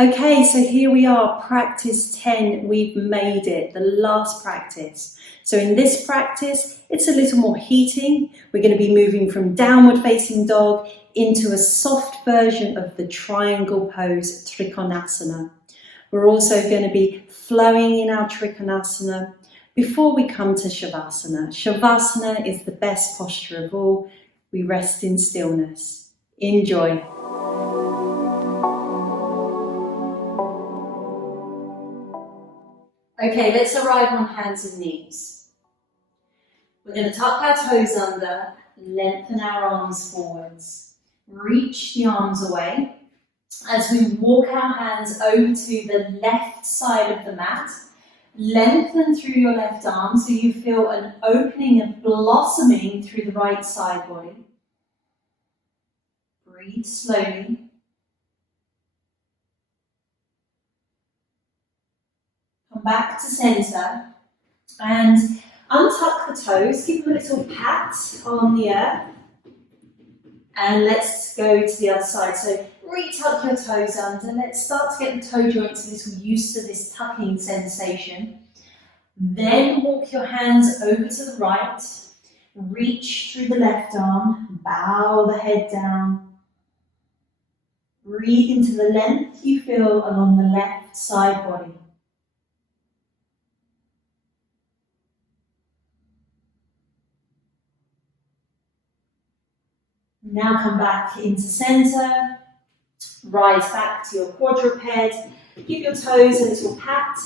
Okay, so here we are, practice 10. We've made it, the last practice. So in this practice, it's a little more heating. We're going to be moving from downward facing dog into a soft version of the triangle pose, trikonasana. We're also going to be flowing in our trikonasana before we come to Savasana. Savasana is the best posture of all. We rest in stillness. Enjoy. Okay, let's arrive on hands and knees. We're going to tuck our toes under, lengthen our arms forwards. Reach the arms away as we walk our hands over to the left side of the mat. Lengthen through your left arm so you feel an opening and blossoming through the right side body. Breathe slowly. Come back to centre and untuck the toes, give them a little pat on the earth, and let's go to the other side. So retuck your toes under. Let's start to get the toe joints a little used to this tucking sensation. Then walk your hands over to the right, reach through the left arm, bow the head down. Breathe into the length you feel along the left side body. Now come back into centre, rise back to your quadruped, give your toes a little pat,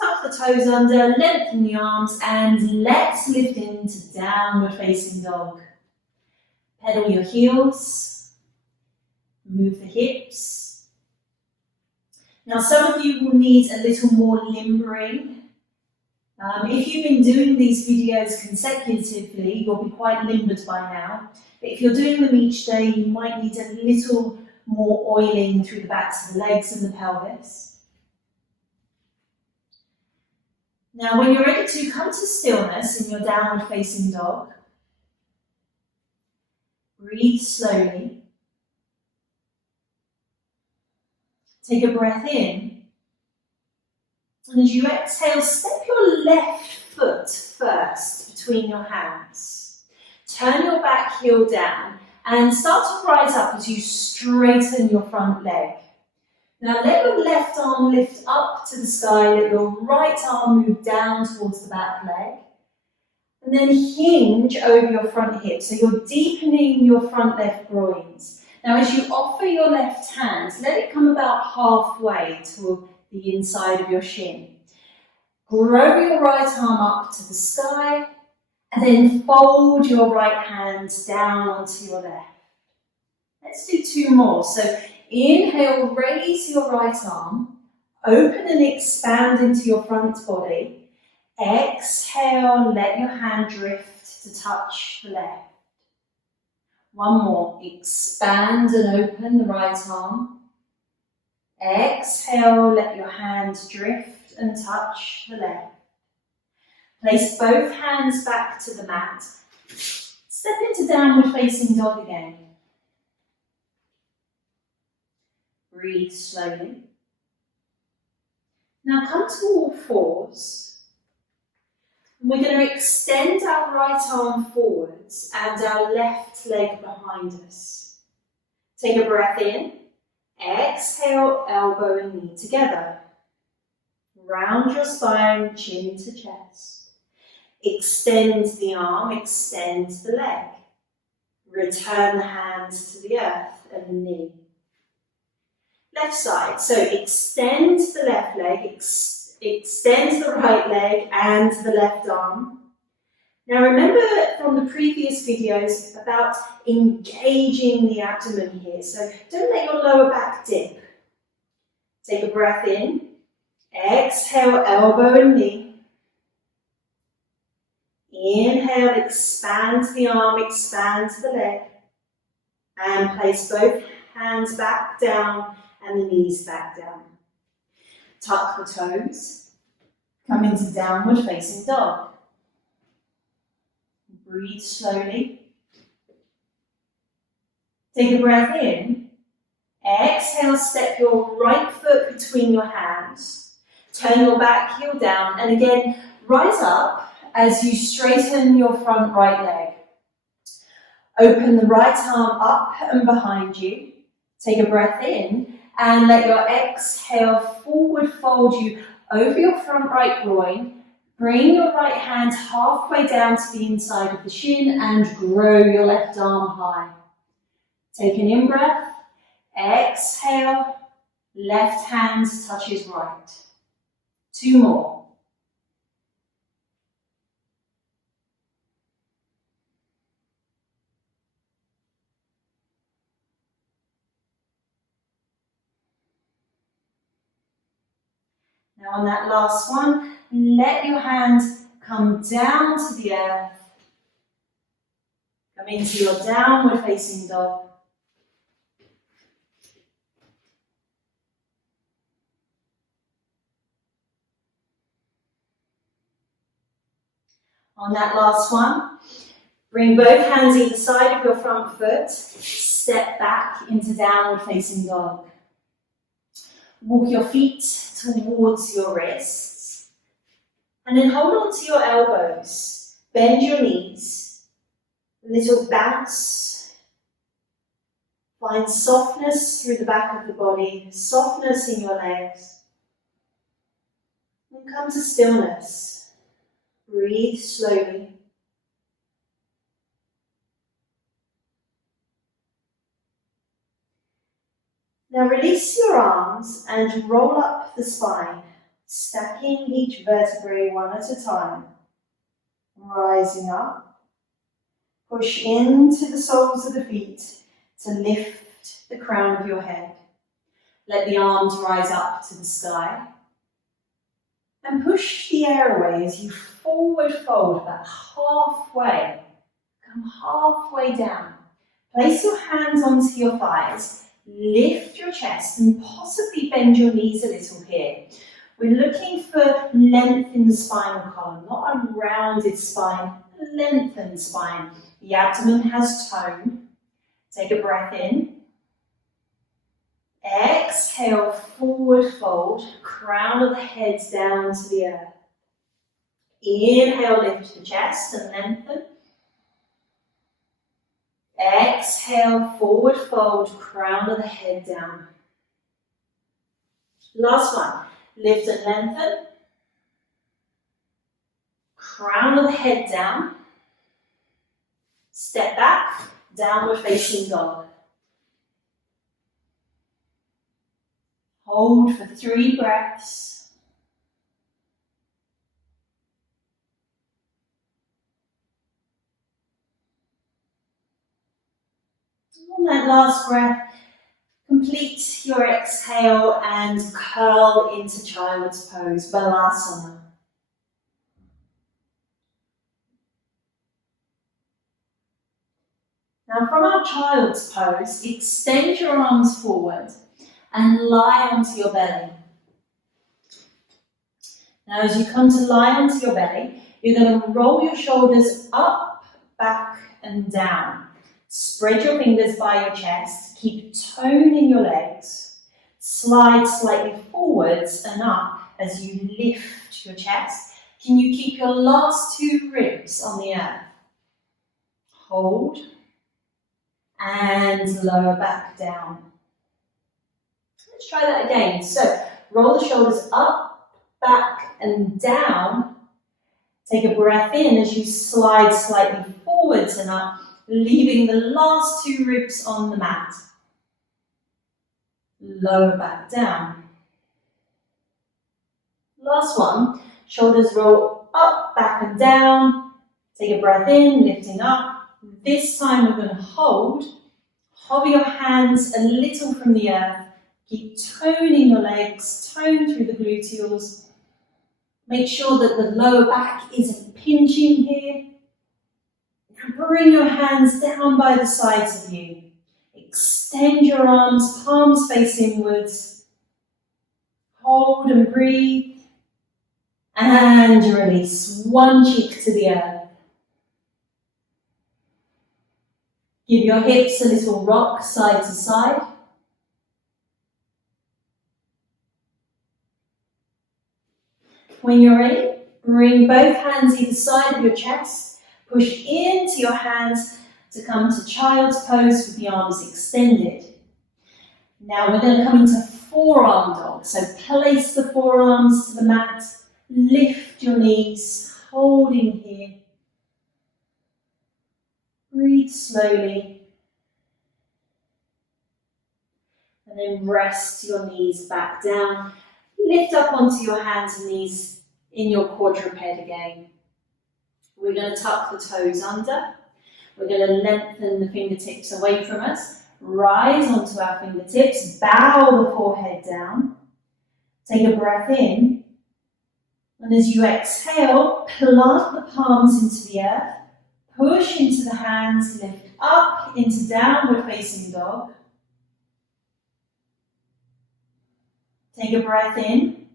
tuck the toes under, lengthen the arms, and let's lift into downward facing dog. Pedal your heels, move the hips. Now some of you will need a little more limbering. If you've been doing these videos consecutively, you'll be quite limbered by now. But if you're doing them each day, you might need a little more oiling through the backs of the legs and the pelvis. Now, when you're ready to come to stillness in your downward facing dog, breathe slowly. Take a breath in. And as you exhale, step your left foot first between your hands. Turn your back heel down and start to rise up as you straighten your front leg. Now let your left arm lift up to the sky, let your right arm move down towards the back leg. And then hinge over your front hip, so you're deepening your front left groins. Now as you offer your left hand, let it come about halfway to the inside of your shin. Grow your right arm up to the sky and then fold your right hand down onto your left. Let's do two more. So inhale, raise your right arm, open and expand into your front body. Exhale, let your hand drift to touch the left. One more, expand and open the right arm. Exhale, let your hand drift and touch the left. Place both hands back to the mat. Step into downward facing dog again. Breathe slowly. Now come to all fours. We're going to extend our right arm forwards and our left leg behind us. Take a breath in. Exhale, elbow and knee together. Round your spine, chin to chest. Extend the arm, extend the leg. Return the hands to the earth and the knee. Left side, so extend the left leg, extend the right leg and the left arm. Now remember from the previous videos about engaging the abdomen here, so don't let your lower back dip. Take a breath in, exhale, elbow and knee. Inhale, expand the arm, expand the leg, and place both hands back down and the knees back down. Tuck the toes, come into downward facing dog. Breathe slowly. Take a breath in. Exhale, step your right foot between your hands. Turn your back heel down, and again, rise up as you straighten your front right leg. Open the right arm up and behind you. Take a breath in, and let your exhale forward fold you over your front right groin. Bring your right hand halfway down to the inside of the shin and grow your left arm high. Take an in-breath. Exhale, left hand touches right. 2 more. Now on that last one, let your hand come down to the earth. Come into your downward facing dog. On that last one, bring both hands either side of your front foot. Step back into downward facing dog. Walk your feet towards your wrists. And then hold on to your elbows. Bend your knees. A little bounce. Find softness through the back of the body. Softness in your legs. And come to stillness. Breathe slowly. Now release your arms and roll up the spine, stacking each vertebrae one at a time. Rising up. Push into the soles of the feet to lift the crown of your head. Let the arms rise up to the sky. And push the air away as you forward fold about halfway. Come halfway down. Place your hands onto your thighs. Lift your chest and possibly bend your knees a little here. We're looking for length in the spinal column, not a rounded spine, a lengthened spine. The abdomen has tone. Take a breath in. Exhale, forward fold, crown of the head down to the earth. Inhale, lift the chest and lengthen. Exhale, forward fold, crown of the head down. Last one, lift and lengthen. Crown of the head down. Step back, downward facing dog. Hold for 3 breaths. On that last breath, complete your exhale and curl into child's pose, Savasana. Now from our child's pose, extend your arms forward and lie onto your belly. Now as you come to lie onto your belly, you're going to roll your shoulders up, back and down. Spread your fingers by your chest, keep tone in your legs. Slide slightly forwards and up as you lift your chest. Can you keep your last 2 ribs on the earth? Hold and lower back down. Let's try that again. So roll the shoulders up, back and down. Take a breath in as you slide slightly forwards and up, leaving the last 2 ribs on the mat. Lower back down. Last one, shoulders roll up, back and down. Take a breath in, lifting up. This time we're going to hold. Hover your hands a little from the earth. Keep toning your legs, tone through the gluteals. Make sure that the lower back isn't pinching here. And bring your hands down by the sides of you. Extend your arms, palms face inwards. Hold and breathe. And release. One cheek to the earth. Give your hips a little rock side to side. When you're ready, bring both hands either side of your chest. Push into your hands to come to child's pose with the arms extended. Now we're going to come into forearm dog. So place the forearms to the mat, lift your knees, holding here. Breathe slowly. And then rest your knees back down. Lift up onto your hands and knees in your quadruped again. We're going to tuck the toes under. We're going to lengthen the fingertips away from us. Rise onto our fingertips. Bow the forehead down. Take a breath in. And as you exhale, plant the palms into the earth. Push into the hands. Lift up into downward facing dog. Take a breath in.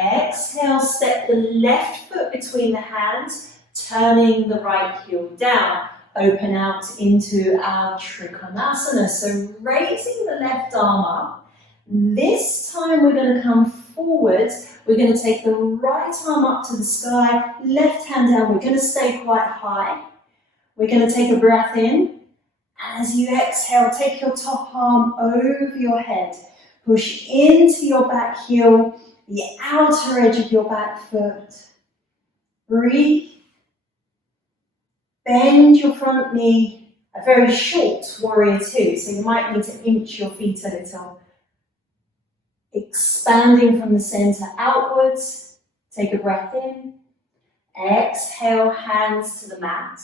Exhale, step the left foot between the hands, turning the right heel down. Open out into our trikonasana. So raising the left arm up. This time we're going to come forward. We're going to take the right arm up to the sky, left hand down. We're going to stay quite high. We're going to take a breath in. As you exhale, take your top arm over your head. Push into your back heel, the outer edge of your back foot. Breathe. Bend your front knee, a very short warrior two, so you might need to inch your feet a little. Expanding from the center outwards. Take a breath in. Exhale, hands to the mat.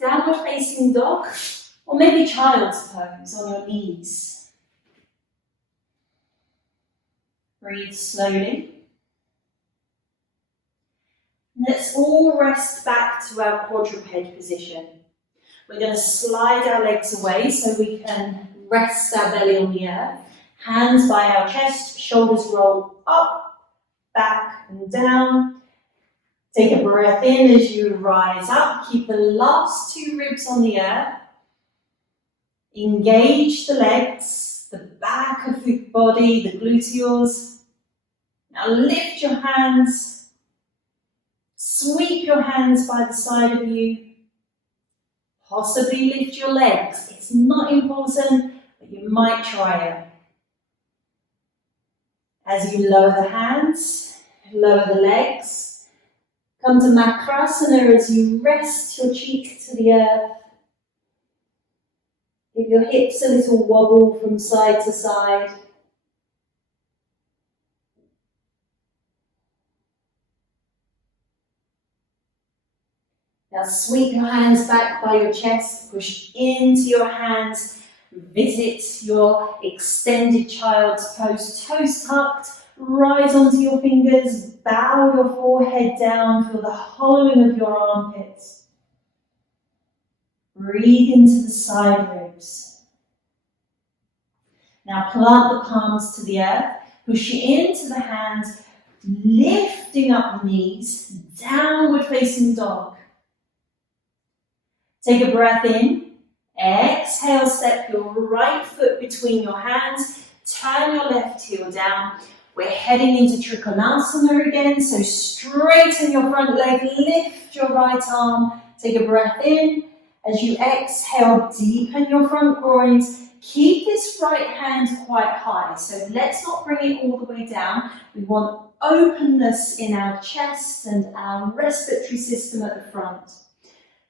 Downward facing dog, or maybe child's pose on your knees. Breathe slowly. Let's all rest back to our quadruped position. We're going to slide our legs away so we can rest our belly on the earth. Hands by our chest, shoulders roll up, back and down. Take a breath in as you rise up. Keep the last two ribs on the earth. Engage the legs, the back of the body, the gluteals. Now lift your hands, sweep your hands by the side of you, possibly lift your legs. It's not important, but you might try it. As you lower the hands, lower the legs, come to Makrasana as you rest your cheek to the earth. Give your hips a little wobble from side to side. Now sweep your hands back by your chest, push into your hands, visit your extended child's pose, toes tucked, rise onto your fingers, bow your forehead down, feel the hollowing of your armpits. Breathe into the side ribs. Now plant the palms to the earth, push into the hands, lifting up the knees, downward facing dog. Take a breath in, exhale, step your right foot between your hands, turn your left heel down. We're heading into trikonasana again, so straighten your front leg, lift your right arm, take a breath in. As you exhale, deepen your front groins. Keep this right hand quite high, so let's not bring it all the way down. We want openness in our chest and our respiratory system at the front.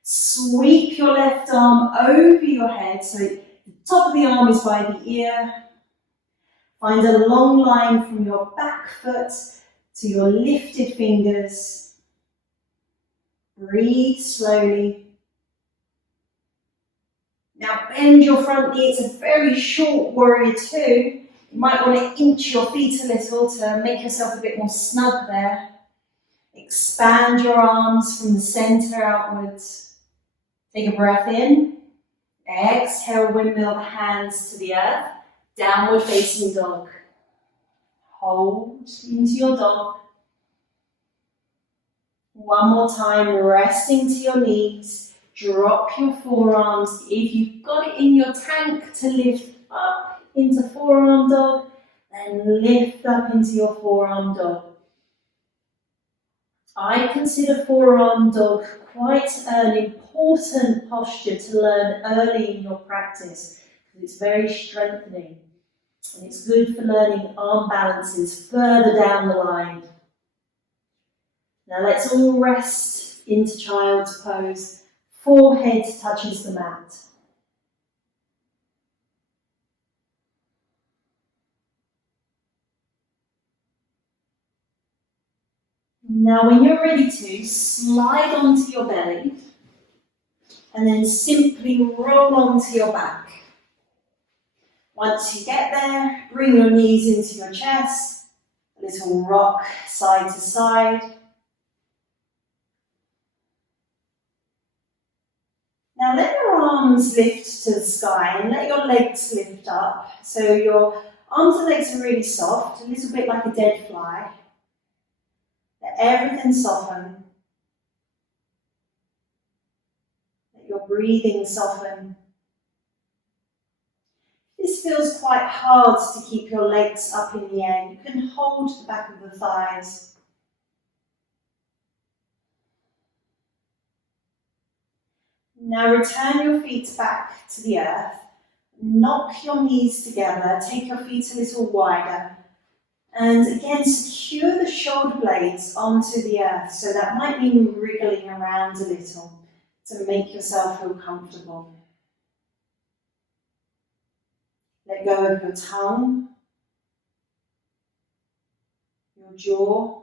Sweep your left arm over your head, so the top of the arm is by the ear. Find a long line from your back foot to your lifted fingers. Breathe slowly. Now bend your front knee. It's a very short warrior two. You might want to inch your feet a little to make yourself a bit more snug there. Expand your arms from the center outwards. Take a breath in. Exhale, windmill the hands to the earth. Downward facing dog. Hold into your dog. One more time, resting to your knees. Drop your forearms. If you've got it in your tank to lift up into forearm dog, then lift up into your forearm dog. I consider forearm dog quite an important posture to learn early in your practice because it's very strengthening and it's good for learning arm balances further down the line. Now let's all rest into child's pose. Forehead touches the mat. Now when you're ready to, slide onto your belly and then simply roll onto your back. Once you get there, bring your knees into your chest, a little rock side to side. Now let your arms lift to the sky and let your legs lift up. So your arms and legs are really soft, a little bit like a dead fly. Let everything soften. Let your breathing soften. This feels quite hard to keep your legs up in the air. You can hold the back of the thighs. Now return your feet back to the earth. Knock your knees together. Take your feet a little wider. And again, secure the shoulder blades onto the earth. So that might mean wriggling around a little to make yourself feel comfortable. Let go of your tongue, your jaw.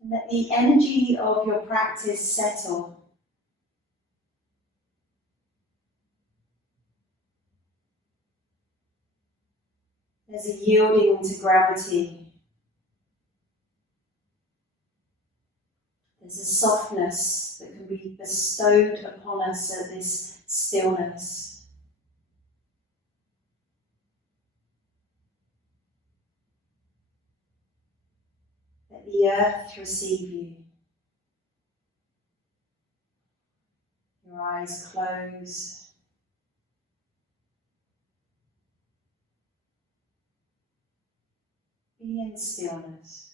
And let the energy of your practice settle. There's a yielding to gravity. There's a softness that can be bestowed upon us at this stillness. Let the earth receive you. Your eyes close. Be in stillness.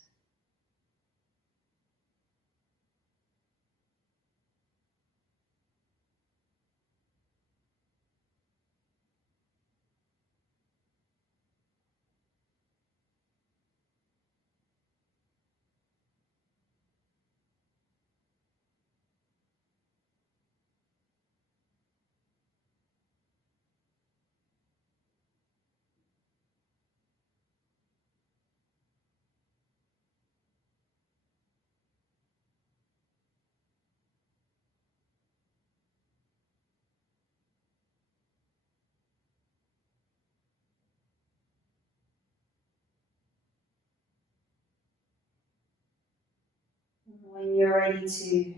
When you're ready to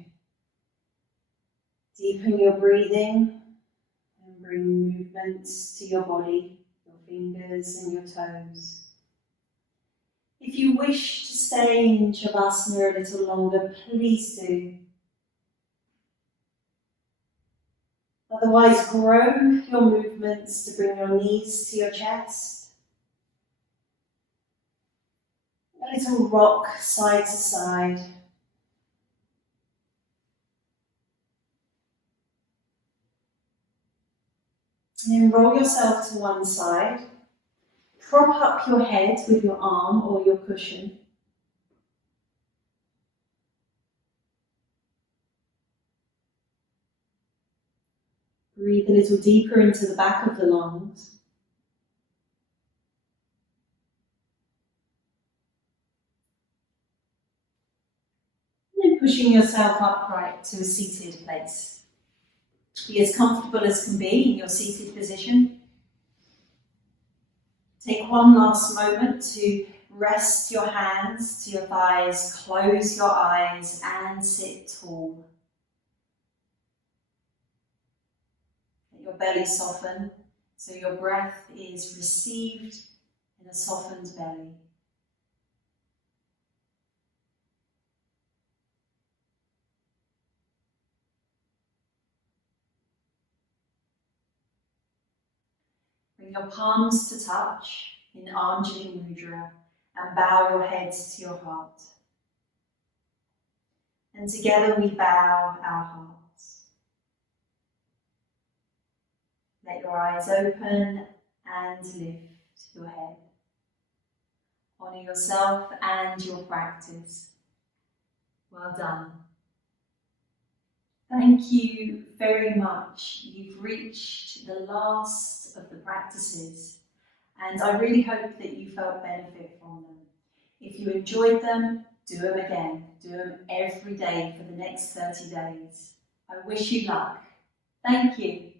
deepen your breathing and bring movements to your body, your fingers and your toes. If you wish to stay in Shavasana a little longer, please do. Otherwise, grow your movements to bring your knees to your chest. A little rock side to side. And then roll yourself to one side. Prop up your head with your arm or your cushion. Breathe a little deeper into the back of the lungs. And then pushing yourself upright to a seated place. Be as comfortable as can be in your seated position. Take one last moment to rest your hands to your thighs, close your eyes and sit tall. Let your belly soften so your breath is received in a softened belly. Bring your palms to touch in Anjali Mudra and bow your head to your heart. And together we bow our hearts. Let your eyes open and lift your head. Honour yourself and your practice. Well done. Thank you very much. You've reached the last of the practices, and I really hope that you felt benefit from them. If you enjoyed them, do them again. Do them every day for the next 30 days. I wish you luck. Thank you.